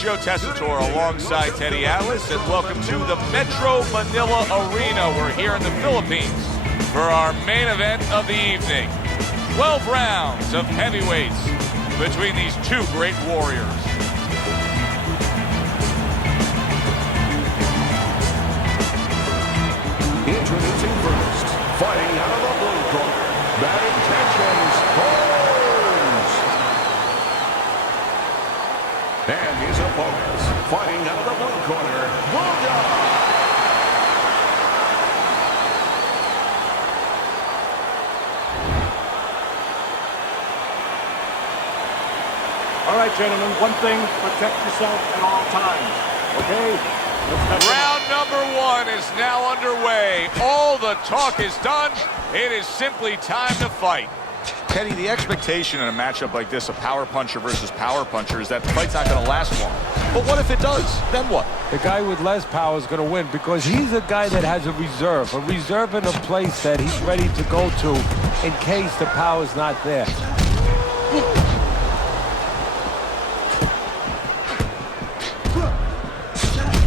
Joe Tessitore alongside Teddy Atlas, and welcome to the Metro Manila Arena. We're here in the Philippines for our main event of the evening. 12 rounds of heavyweights between these two great warriors. Introducing first, fighting out of the blue corner, bad intentions, Holms. And his opponents, fighting out of the blue corner, Golota. All right, gentlemen, one thing, protect yourself at all times, okay? Round number one is now underway. All the talk is done. It is simply time to fight. Teddy, the expectation in a matchup like this, a power puncher versus power puncher, is that the fight's not going to last long. But what if it does? Then what? The guy with less power is going to win because he's a guy that has a reserve in a place that he's ready to go to in case the power's not there.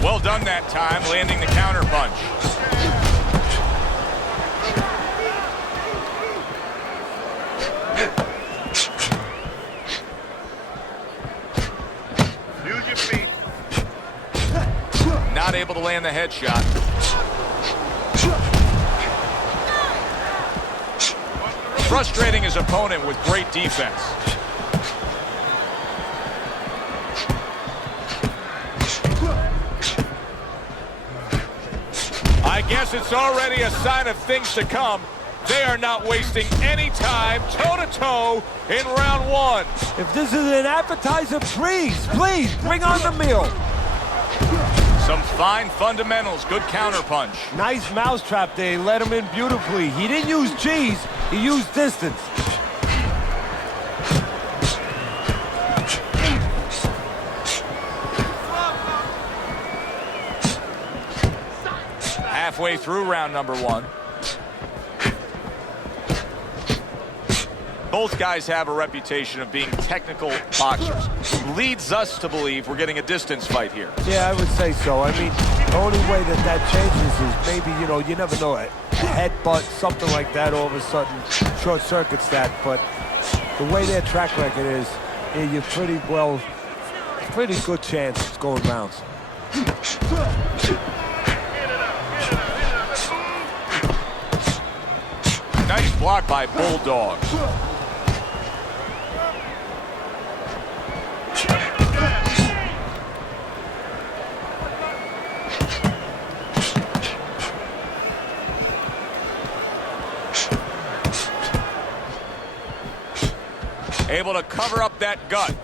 Well done that time, landing the counter punch. Use your feet. Not able to land the headshot. Frustrating his opponent with great defense. I guess it's already a sign of things to come. They are not wasting any time toe-to-toe in round one. If this is an appetizer, please bring on the meal. Some fine fundamentals, good counterpunch. Nice mousetrap there, he let him in beautifully. He didn't use G's, he used distance. Halfway through round number one. Both guys have a reputation of being technical boxers. Leads us to believe we're getting a distance fight here. Yeah, I would say so. I mean, the only way that changes is maybe, you never know, a headbutt, something like that, all of a sudden short circuits that. But the way their track record is, yeah, you're pretty good chance going rounds. Nice block by Bulldog. Able to cover up that gut.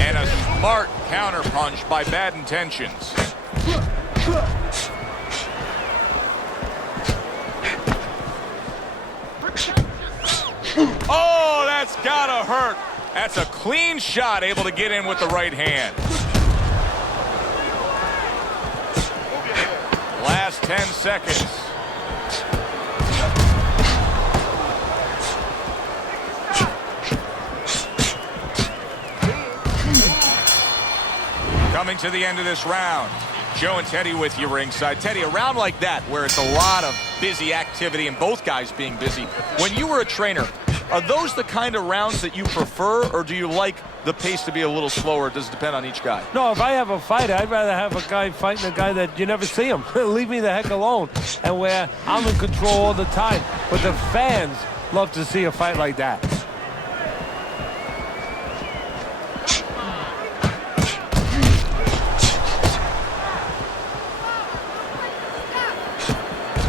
And a smart counterpunch by Bad Intentions. Oh, that's gotta hurt. That's a clean shot, able to get in with the right hand. Last 10 seconds. Coming to the end of this round. Joe and Teddy with you ringside. Teddy, a round like that where it's a lot of busy activity and both guys being busy. When you were a trainer, are those the kind of rounds that you prefer, or do you like the pace to be a little slower? Does it depend on each guy? No, if I have a fight, I'd rather have a guy fighting a guy that you never see him. Leave me the heck alone. And where I'm in control all the time. But the fans love to see a fight like that.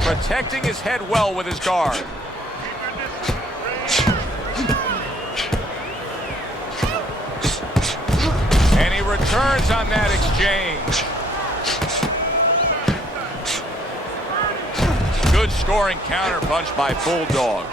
Protecting his head well with his guard. And he returns on that exchange. Good scoring counterpunch by Bulldog.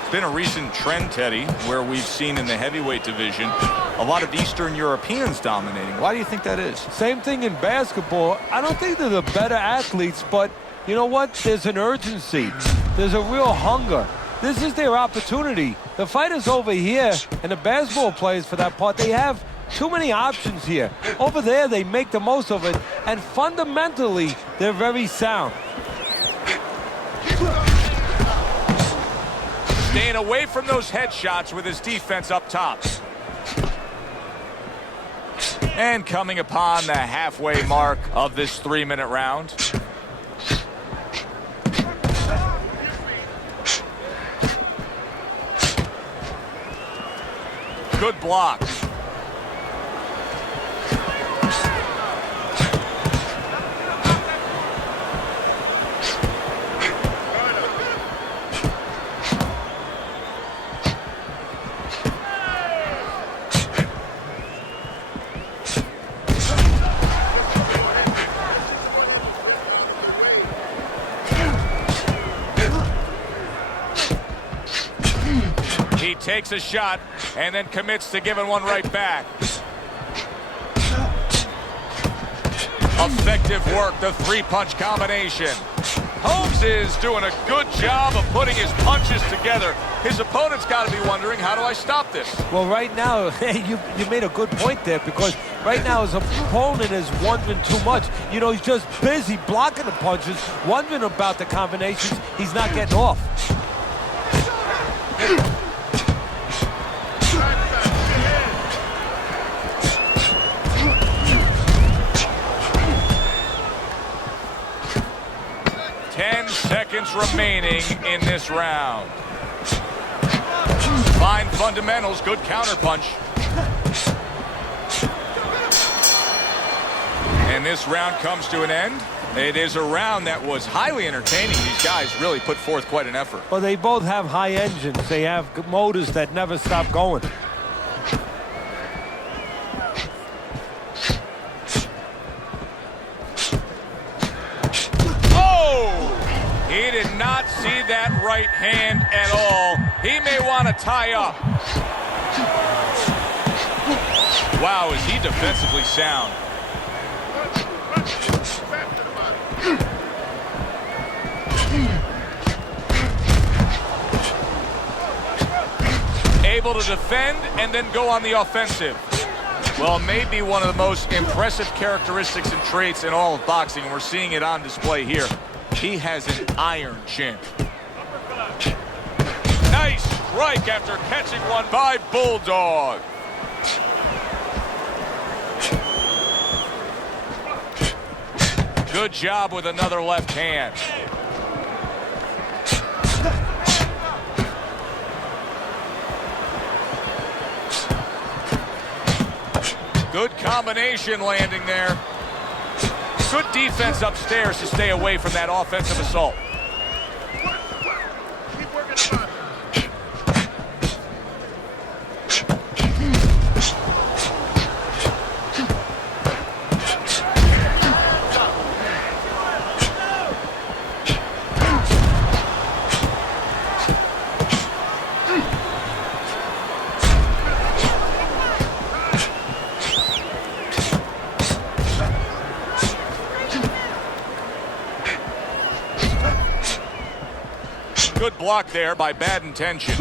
It's been a recent trend, Teddy, where we've seen in the heavyweight division a lot of Eastern Europeans dominating. Why do you think that is? Same thing in basketball. I don't think they're the better athletes, but you know what? There's an urgency. There's a real hunger. This is their opportunity. The fight is over here, and the basketball players, for that part, they have too many options here. Over there, they make the most of it, and fundamentally, they're very sound. Staying away from those headshots with his defense up top. And coming upon the halfway mark of this 3-minute round. Good block. He takes a shot and then commits to giving one right back. Effective work, the three-punch combination. Holmes is doing a good job of putting his punches together. His opponent's got to be wondering, how do I stop this? Well, right now, you made a good point there, because right now his opponent is wondering too much. You know, he's just busy blocking the punches, wondering about the combinations. He's not getting off. Remaining in this round. Fine fundamentals, good counterpunch. And this round comes to an end. It is a round that was highly entertaining. These guys really put forth quite an effort. Well, they both have high engines. They have motors that never stop going. He did not see that right hand at all. He may want to tie up. Wow, is he defensively sound. Able to defend and then go on the offensive. Well, maybe one of the most impressive characteristics and traits in all of boxing. We're seeing it on display here. He has an iron chin. Nice strike after catching one by Bulldog. Good job with another left hand. Good combination landing there. Good defense upstairs to stay away from that offensive assault. Keep working hard. Good block there by Bad Intentions.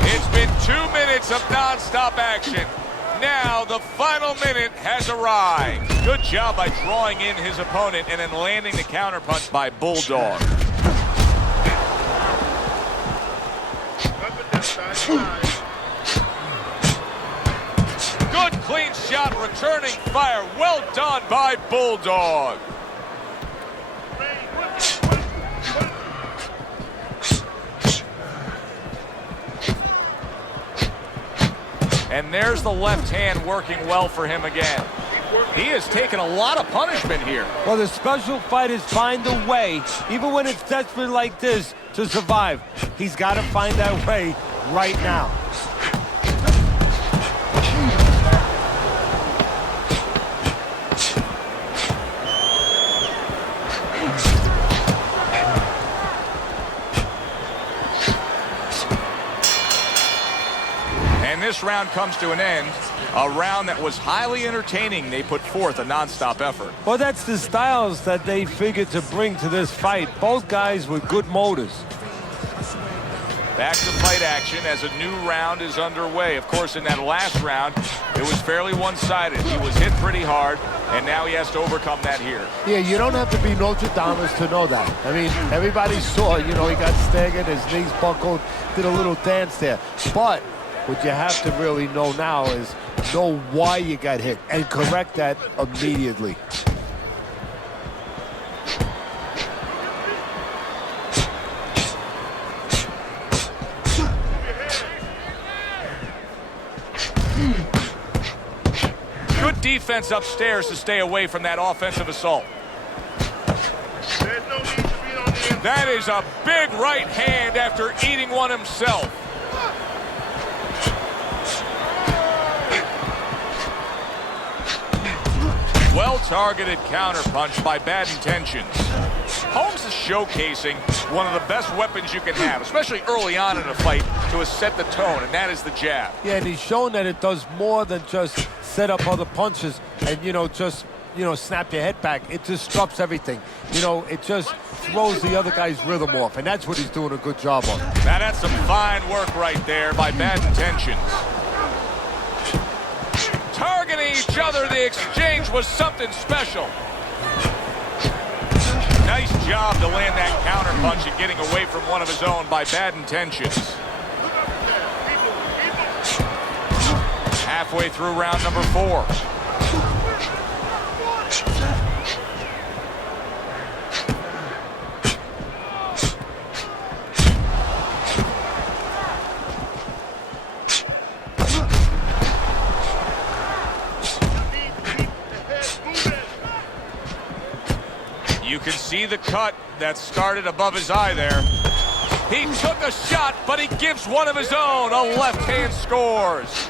It's been 2 minutes of non-stop action. Now the final minute has arrived. Good job by drawing in his opponent and then landing the counterpunch by Bulldog. Good clean shot, returning fire. Well done by Bulldog. And there's the left hand working well for him again. He has taken a lot of punishment here. Well, the special fighters find a way, even when it's desperate like this, to survive. He's got to find that way right now. this round comes to an end. A round that was highly entertaining. They put forth a non-stop effort. Well, that's the styles that they figured to bring to this fight. Both guys with good motors. Back to fight action as a new round is underway. Of course, in that last round, it was fairly one-sided. He was hit pretty hard, and now he has to overcome that here. Yeah, you don't have to be Notre Dame to know that. I mean, everybody saw, you know, he got staggered, his knees buckled, did a little dance there. But what you have to really know now is know why you got hit and correct that immediately. Good defense upstairs to stay away from that offensive assault. That is a big right hand after eating one himself. Well-targeted counterpunch by Bad Intentions. Holmes is showcasing one of the best weapons you can have, especially early on in a fight, to set the tone, and that is the jab. Yeah, and he's shown that it does more than just set up other punches and, just, snap your head back. It disrupts everything. It just throws the other guy's rhythm off, and that's what he's doing a good job on. Now that's some fine work right there by Bad Intentions. Targeting each other, the exchange was something special. Nice job to land that counter punch and getting away from one of his own by Bad Intentions. Halfway through round number 4. You can see the cut that started above his eye there. He took a shot, but he gives one of his own. A left hand scores.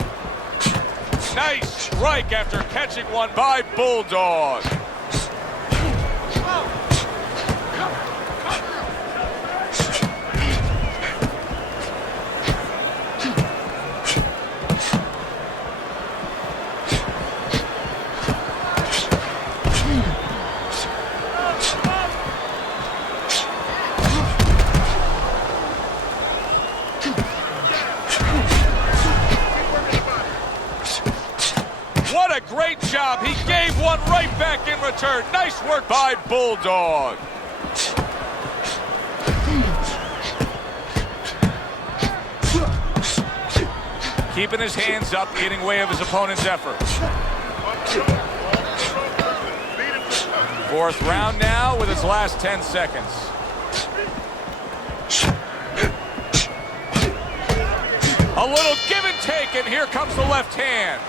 Nice strike after catching one by Bulldog. What a great job. He gave one right back in return. Nice work by Bulldog. Keeping his hands up, getting way of his opponent's efforts. 4th round now with its last 10 seconds. A little give and take, and here comes the left hand.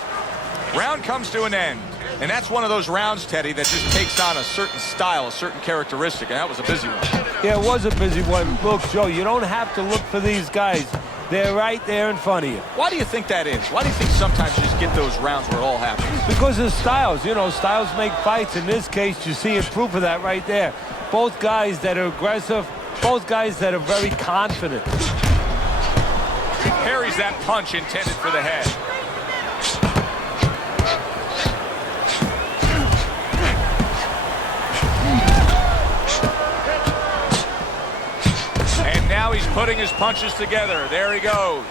Round comes to an end, and that's one of those rounds, Teddy, that just takes on a certain style, a certain characteristic, and that was a busy one. Yeah, it was a busy one. Look, Joe, you don't have to look for these guys. They're right there in front of you. Why do you think that is? Why do you think sometimes you just get those rounds where it all happens? Because of styles. Styles make fights. In this case, you see proof of that right there. Both guys that are aggressive, both guys that are very confident. He parries that punch intended for the head. Now he's putting his punches together. There he goes.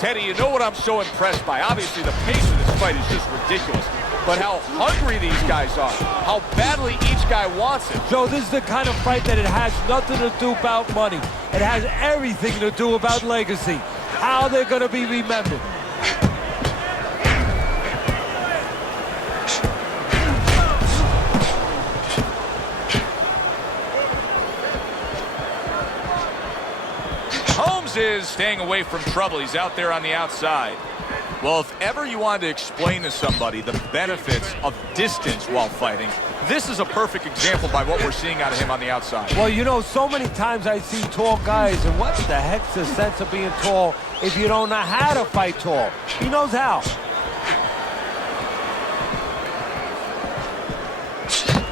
Teddy, you know what I'm so impressed by? Obviously, the pace of this fight is just ridiculous. But how hungry these guys are. How badly each guy wants it. Joe, this is the kind of fight that it has nothing to do about money. It has everything to do about legacy. How they're going to be remembered. Holmes is staying away from trouble. He's out there on the outside. Well, if ever you wanted to explain to somebody the benefits of distance while fighting, this is a perfect example by what we're seeing out of him on the outside. Well, so many times I see tall guys, and what the heck's the sense of being tall if you don't know how to fight tall? He knows how.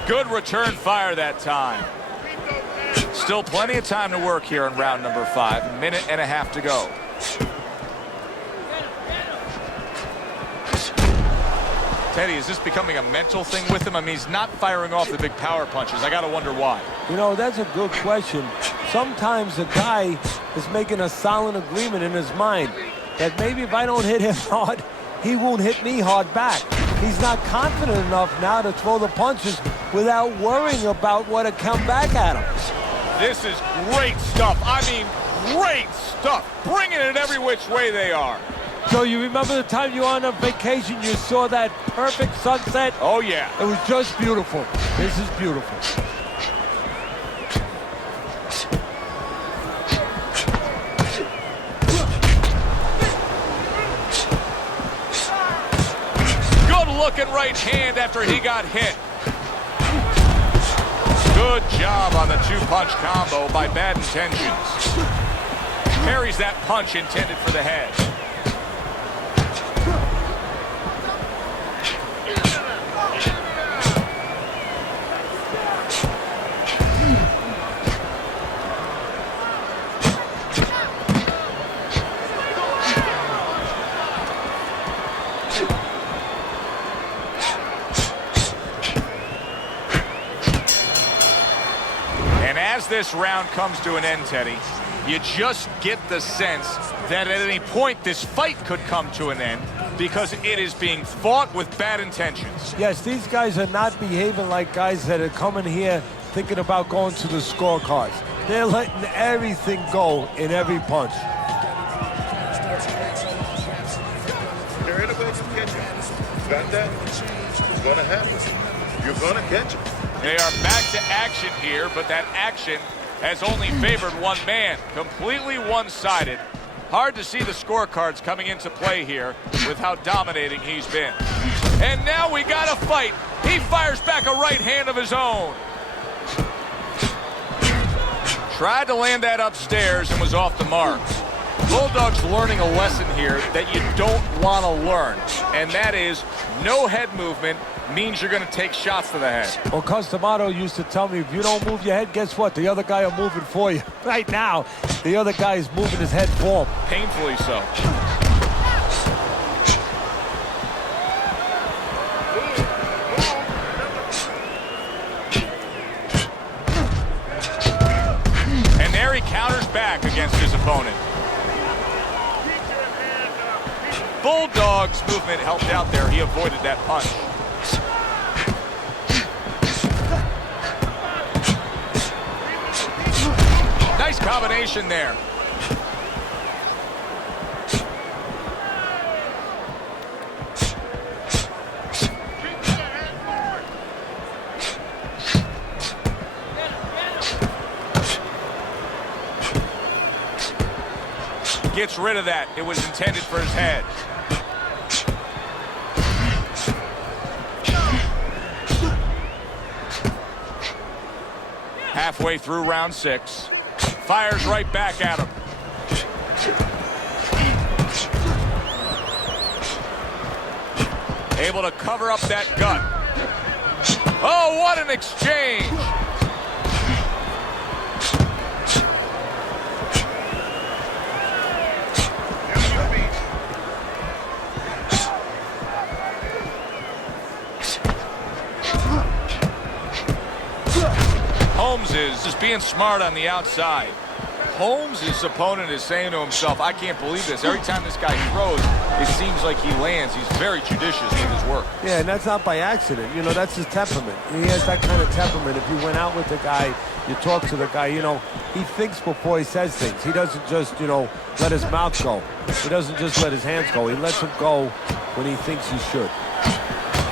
Good return fire that time. Still plenty of time to work here in round number 5. A minute and a half to go. Teddy, is this becoming a mental thing with him? I mean, he's not firing off the big power punches. I got to wonder why. You know, that's a good question. Sometimes a guy is making a silent agreement in his mind that maybe if I don't hit him hard, he won't hit me hard back. He's not confident enough now to throw the punches without worrying about what will come back at him. This is great stuff. I mean, great stuff. Bringing it every which way they are. So you remember the time you were on a vacation, you saw that perfect sunset? Oh, yeah. It was just beautiful. This is beautiful. Looking right hand after he got hit. Good job on the two-punch combo by Bad Intentions. Parries that punch intended for the head. As this round comes to an end, Teddy, you just get the sense that at any point this fight could come to an end because it is being fought with bad intentions. Yes, these guys are not behaving like guys that are coming here thinking about going to the scorecards. They're letting everything go in every punch. There ain't a way to catch him. Got that? It's gonna happen. You're gonna catch him. They are back to action here, but that action has only favored one man. Completely one-sided. Hard to see the scorecards coming into play here with how dominating he's been. And now we got a fight. He fires back a right hand of his own. Tried to land that upstairs and was off the mark. Bulldog's learning a lesson here that you don't want to learn, and that is no head movement means you're going to take shots to the head. Well, Customato used to tell me, if you don't move your head, guess what? The other guy will move it for you. Right now, the other guy is moving his head for him. Painfully so. And there he counters back against his opponent. Bulldog's movement helped out there. He avoided that punch. Nice combination there. Gets rid of that. It was intended for his head. Halfway through round 6. Fires right back at him. Able to cover up that gut. Oh, what an exchange! Holmes is just being smart on the outside. Holmes' opponent is saying to himself, I can't believe this. Every time this guy throws, it seems like he lands. He's very judicious with his work. Yeah, and that's not by accident. You know, that's his temperament. He has that kind of temperament. If you went out with the guy, you talk to the guy, you know, he thinks before he says things. He doesn't just, you know, let his mouth go. He doesn't just let his hands go. He lets them go when he thinks he should.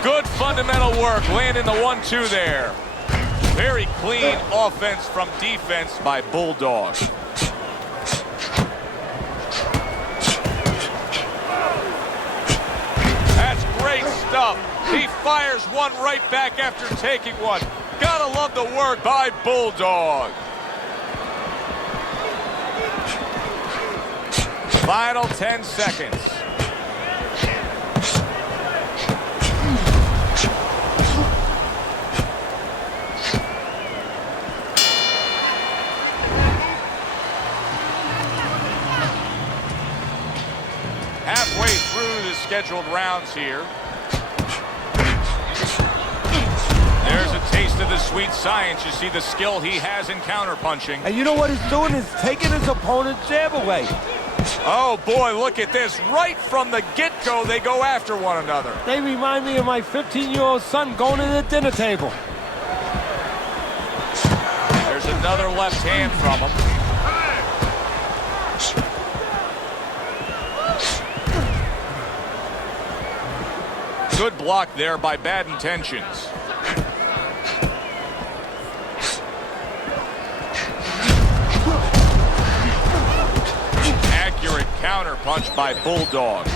Good fundamental work, landing the 1-2 there. Very clean offense from defense by Bulldog. That's great stuff. He fires one right back after taking one. Gotta love the work by Bulldog. Final 10 seconds. Halfway through the scheduled rounds here. to the sweet science, you see the skill he has in counterpunching. And you know what he's doing? He's taking his opponent's jab away. Oh, boy, look at this. Right from the get-go, they go after one another. They remind me of my 15-year-old son going to the dinner table. There's another left hand from him. Good block there by Bad Intentions. Accurate counter punch by Bulldog.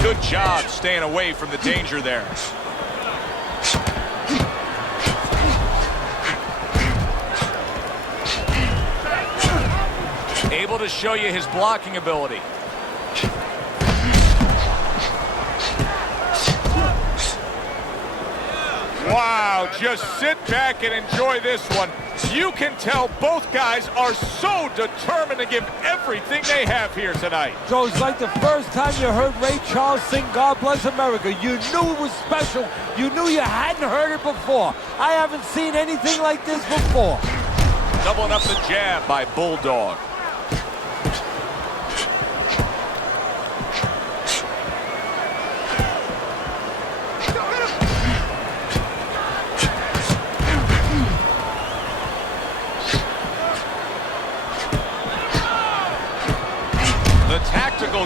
Good job staying away from the danger there. Able to show you his blocking ability. Wow, just sit back and enjoy this one. You can tell both guys are so determined to give everything they have here tonight. So it's like the first time you heard Ray Charles sing God Bless America. You knew it was special. You knew you hadn't heard it before. I haven't seen anything like this before. Doubling up the jab by Bulldog.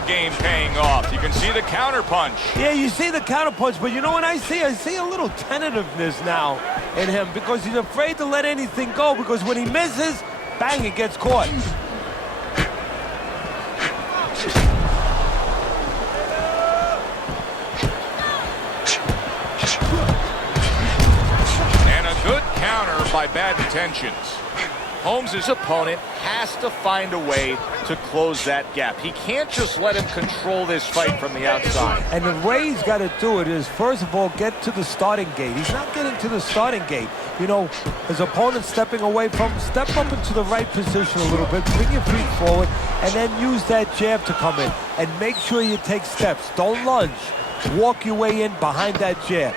Game paying off. You can see the counter punch. Yeah, you see the counter punch, but you know what I see? I see a little tentativeness now in him because he's afraid to let anything go because when he misses, bang, it gets caught. And a good counter by Bad Intentions. Holmes' opponent has to find a way to close that gap. He can't just let him control this fight from the outside. And the way he's got to do it is, first of all, get to the starting gate. He's not getting to the starting gate. You know, his opponent stepping away from him, step up into the right position a little bit, bring your feet forward, and then use that jab to come in. And make sure you take steps. Don't lunge. Walk your way in behind that jab.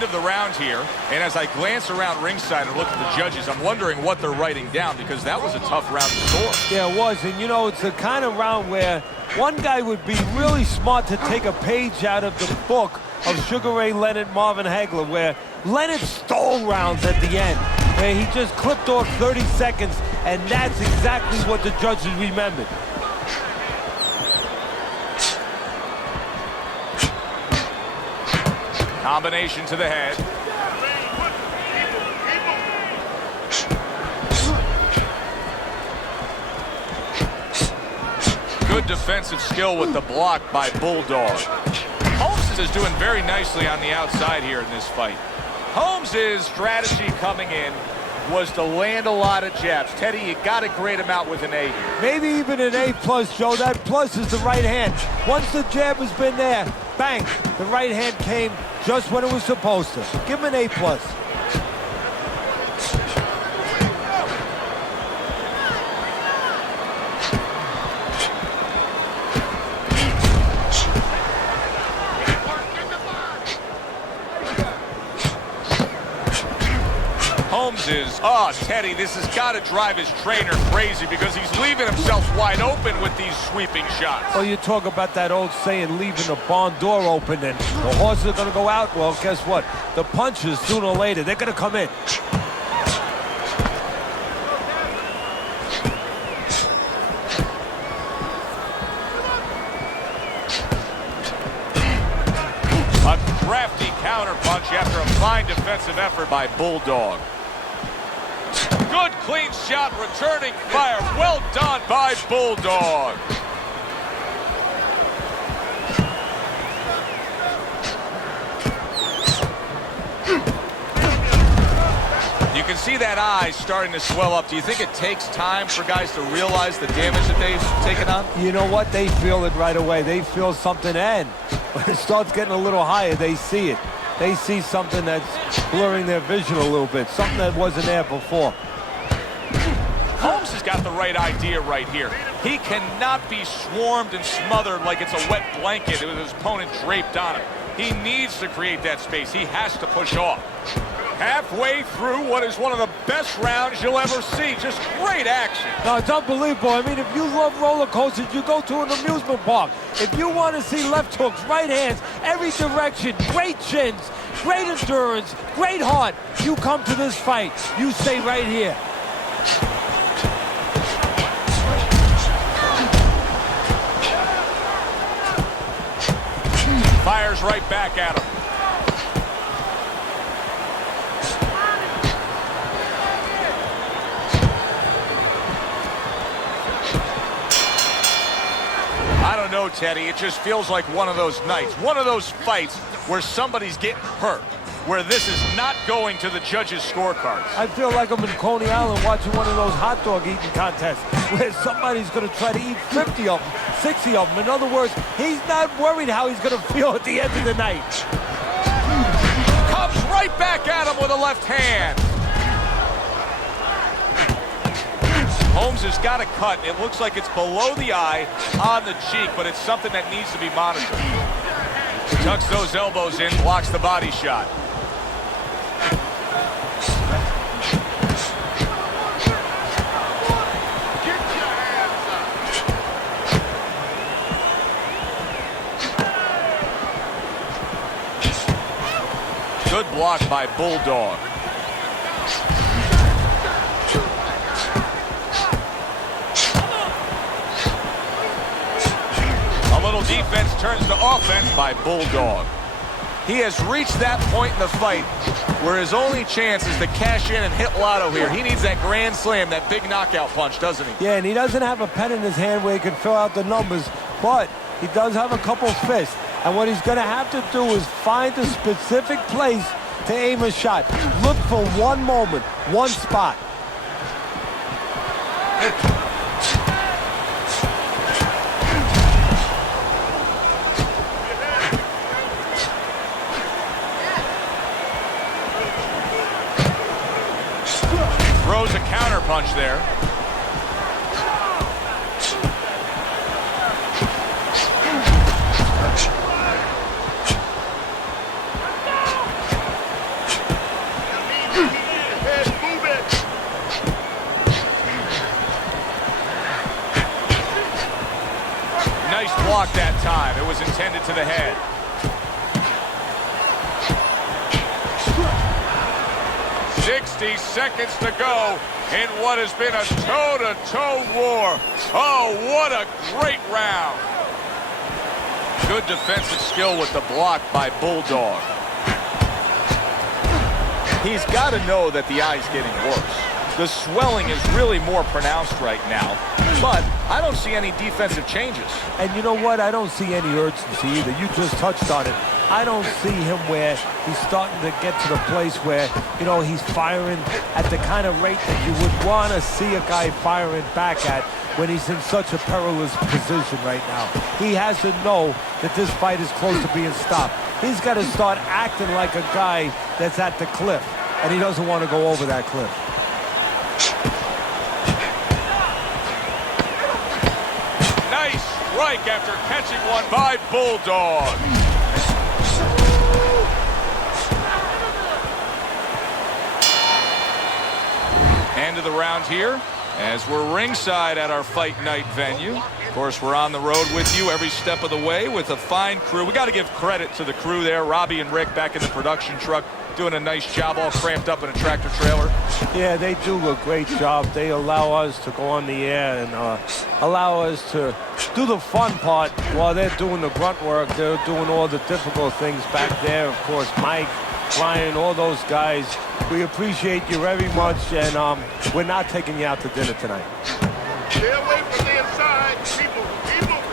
Of the round here, and as I glance around ringside and look at the judges, I'm wondering what they're writing down because that was a tough round to score. Yeah, it was, and you know, it's the kind of round where one guy would be really smart to take a page out of the book of Sugar Ray Leonard, Marvin Hagler, where Leonard stole rounds at the end, where he just clipped off 30 seconds, and that's exactly what the judges remembered. Combination to the head. Good defensive skill with the block by Bulldog. Holmes is doing very nicely on the outside here in this fight. Holmes' strategy coming in was to land a lot of jabs. Teddy, you got to grade him out with an A here. Maybe even an A+, Joe. That plus is the right hand. Once the jab has been there, bang, the right hand came just when it was supposed to. Give him an A+. Holmes is, Teddy, this has got to drive his trainer crazy because he's leaving himself wide open with these sweeping shots. Well, you talk about that old saying, leaving the barn door open and the horses are going to go out. Well, guess what? The punches, sooner or later, they're going to come in. A crafty counter punch after a fine defensive effort by Bulldog. Good clean shot, returning fire. Well done by Bulldog. You can see that eye starting to swell up. Do you think it takes time for guys to realize the damage that they've taken on? You know what? They feel it right away. They feel something, and when it starts getting a little higher, they see it. They see something that's blurring their vision a little bit, something that wasn't there before. Holmes has got the right idea right here. He cannot be swarmed and smothered like it's a wet blanket with his opponent draped on him. He needs to create that space. He has to push off. Halfway through what is one of the best rounds you'll ever see. Just great action. No, it's unbelievable. I mean, if you love roller coasters, you go to an amusement park. If you want to see left hooks, right hands, every direction, great chins, great endurance, great heart, you come to this fight. You stay right here. Fires right back at him. I don't know, Teddy. It just feels like one of those nights, one of those fights where somebody's getting hurt, where this is not going to the judges' scorecards. I feel like I'm in Coney Island watching one of those hot dog eating contests where somebody's going to try to eat 50 of them, 60 of them. In other words, he's not worried how he's going to feel at the end of the night. Comes right back at him with a left hand. Holmes has got a cut. It looks like it's below the eye on the cheek, but it's something that needs to be monitored. Tucks those elbows in, blocks the body shot. Good block by Bulldog. A little defense turns to offense by Bulldog. He has reached that point in the fight where his only chance is to cash in and hit lotto here. He needs that grand slam, that big knockout punch, doesn't he? Yeah, and he doesn't have a pen in his hand where he can fill out the numbers, but he does have a couple fists. And what he's going to have to do is find a specific place to aim a shot. Look for one moment, one spot. Throws a counter punch there. Nice block that time. It was intended to the head. Seconds to go in what has been a toe-to-toe war. Oh, what a great round. Good defensive skill with the block by Bulldog. He's got to know that the eye's getting worse. The swelling is really more pronounced right now, but I don't see any defensive changes. And you know what? I don't see any urgency either. You just touched on it. I don't see him where he's starting to get to the place where, you know, he's firing at the kind of rate that you would want to see a guy firing back at when he's in such a perilous position right now. He has to know that this fight is close to being stopped. He's got to start acting like a guy that's at the cliff, and he doesn't want to go over that cliff. Nice strike after catching one by Bulldog. End of the round here as we're ringside at our fight night venue. Of course, we're on the road with you every step of the way with a fine crew. We got to give credit to the crew there. Robbie and Rick back in the production truck doing a nice job, all cramped up in a tractor trailer. Yeah, they do a great job. They allow us to go on the air and allow us to do the fun part while they're doing the grunt work. They're doing all the difficult things back there. Of course, Mike, Brian, all those guys. We appreciate you very much, and we're not taking you out to dinner tonight. Stay away from the inside. Keep moving. Keep moving.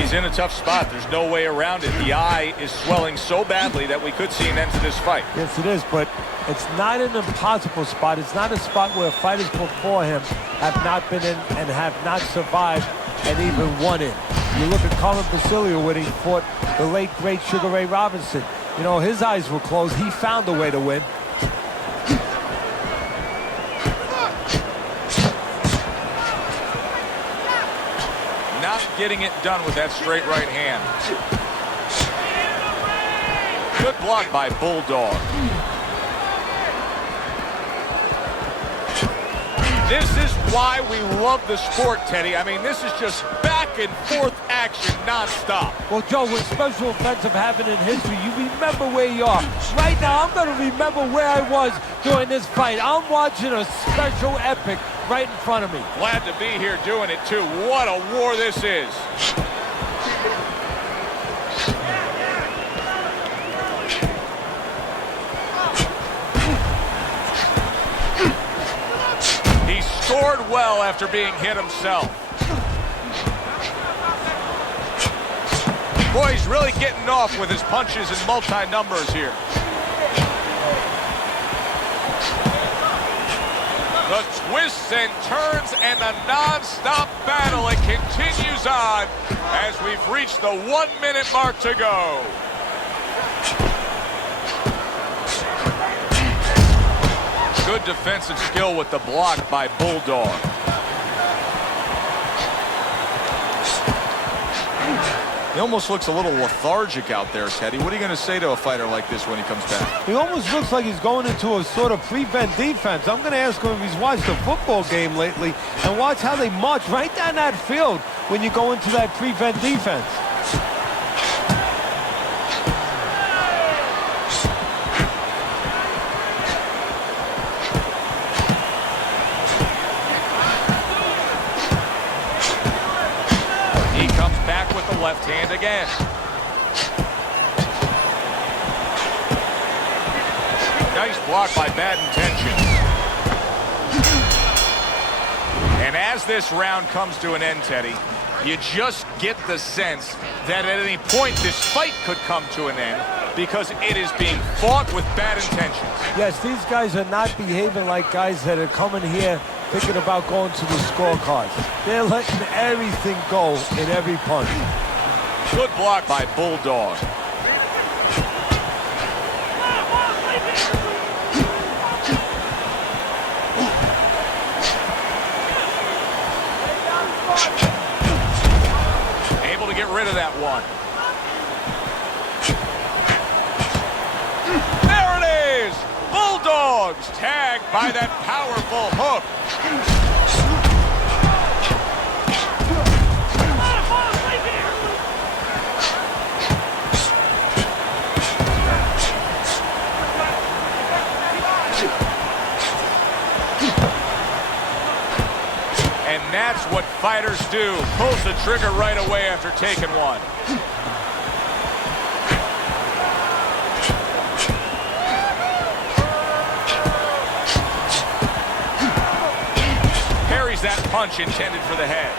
He's in a tough spot. There's no way around it. The eye is swelling so badly that we could see an end to this fight. Yes, it is, but it's not an impossible spot. It's not a spot where fighters before him have not been in and have not survived and even won in. You look at Colin Basilio when he fought the late, great Sugar Ray Robinson. You know, his eyes were closed. He found a way to win. Not getting it done with that straight right hand. Good block by Bulldog. This is why we love the sport, Teddy. I mean, this is just back and forth action nonstop. Well, Joe, with special offensive happen in history, you remember where you are. Right now, I'm going to remember where I was during this fight. I'm watching a special epic right in front of me. Glad to be here doing it, too. What a war this is. He scored well after being hit himself. Boy, he's really getting off with his punches and multi-numbers here. The twists and turns and the non-stop battle, it continues on as we've reached the 1 minute mark to go. Good defensive skill with the block by Bulldog. He almost looks a little lethargic out there, Teddy. What are you going to say to a fighter like this when he comes back? He almost looks like he's going into a sort of prevent defense. I'm going to ask him if he's watched a football game lately and watch how they march right down that field when you go into that prevent defense. Left hand again. Nice block by Bad Intentions. And as this round comes to an end, Teddy, you just get the sense that at any point this fight could come to an end because it is being fought with bad intentions. Yes, these guys are not behaving like guys that are coming here thinking about going to the scorecards. They're letting everything go in every punch. Good block by Bulldog. Able to get rid of that one. There it is! Bulldogs tagged by that powerful hook. And that's what fighters do. Pulls the trigger right away after taking one. Parries that punch intended for the head.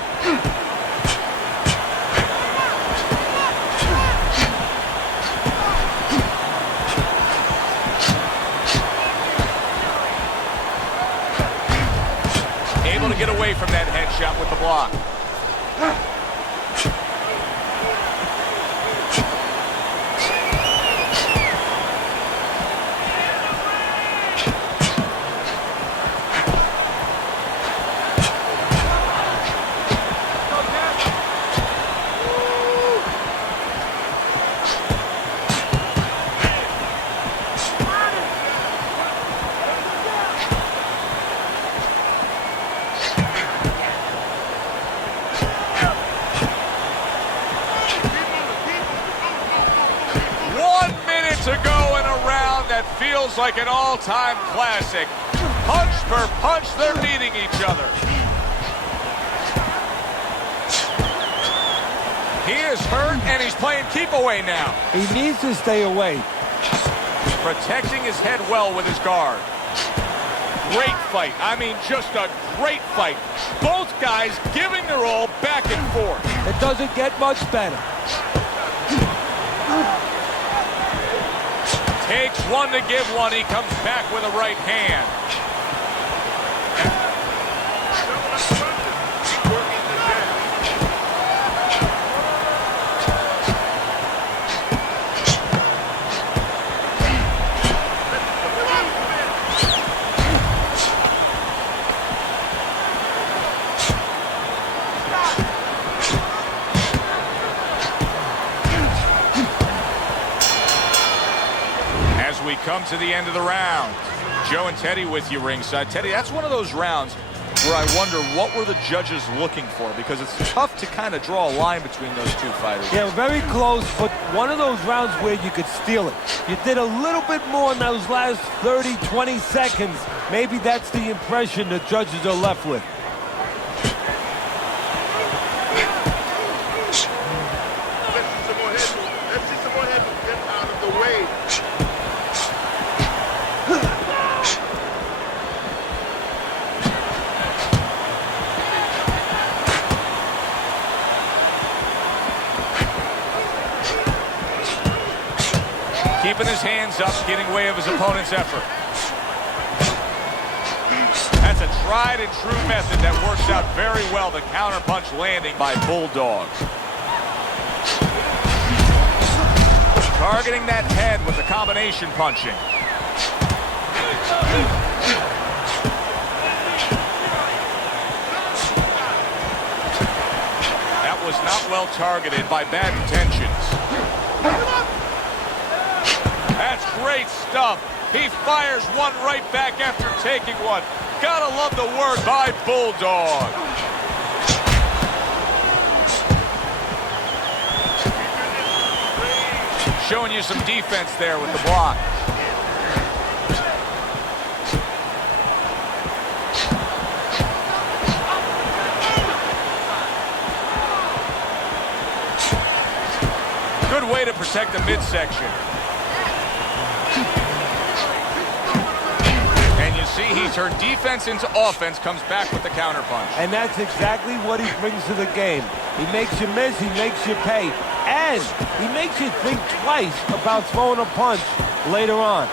Able to get away from that headshot with the block. To go in a round that feels like an all-time classic. Punch for punch, they're meeting each other. He is hurt, and he's playing keep away now. He needs to stay away. Protecting his head well with his guard. Great fight. I mean, just a great fight. Both guys giving their all back and forth. It doesn't get much better. Takes one to give one. He comes back with a right hand. Keep working the jab. As we come to the end of the round, Joe and Teddy with you ringside. Teddy, that's one of those rounds where I wonder what were the judges looking for, because it's tough to kind of draw a line between those two fighters. Yeah, very close, but one of those rounds where you could steal it. You did a little bit more in those last 30, 20 seconds. Maybe that's the impression the judges are left with. Let's see some more head. Get out of the way. Keeping his hands up, getting way of his opponent's effort. That's a tried and true method that works out very well. The counterpunch landing by Bulldog. Targeting that head with the combination punching. That was not well targeted by bad intentions. That's great stuff. He fires one right back after taking one. Gotta love the work by Bulldog. Showing you some defense there with the block. Good way to protect the midsection. And you see he turned defense into offense, comes back with the counterpunch. And that's exactly what he brings to the game. He makes you miss, he makes you pay. And he makes you think twice about throwing a punch later on.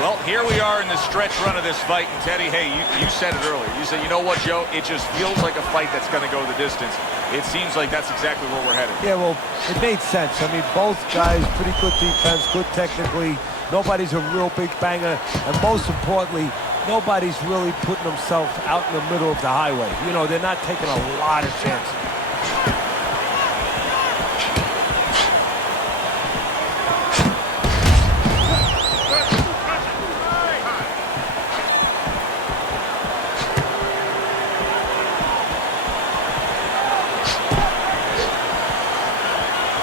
Well, here we are in the stretch run of this fight. And Teddy, hey, you said it earlier. You said, you know what, Joe? It just feels like a fight that's going to go the distance. It seems like that's exactly where we're headed. Yeah, well, it made sense. I mean, both guys, pretty good defense, good technically. Nobody's a real big banger. And most importantly, nobody's really putting themselves out in the middle of the highway. You know, they're not taking a lot of chances.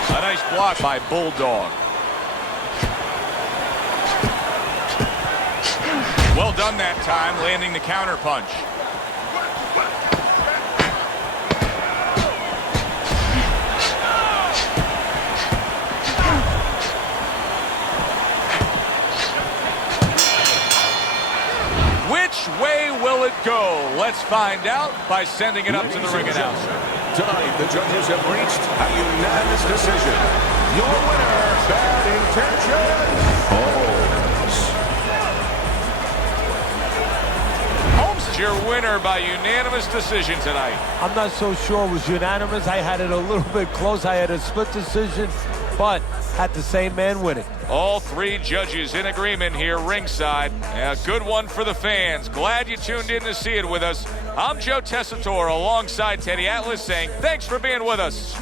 A nice block by Bulldog. Well done that time, landing the counterpunch. Which way will it go? Let's find out by sending it up to the ring announcer. Tonight, the judges have reached a unanimous decision. Your winner, Bad Intentions, Holmes. Holmes, your winner by unanimous decision tonight. I'm not so sure it was unanimous. I had it a little bit close. I had a split decision, but had the same man winning. All three judges in agreement here ringside. A good one for the fans. Glad you tuned in to see it with us. I'm Joe Tessitore alongside Teddy Atlas saying thanks for being with us.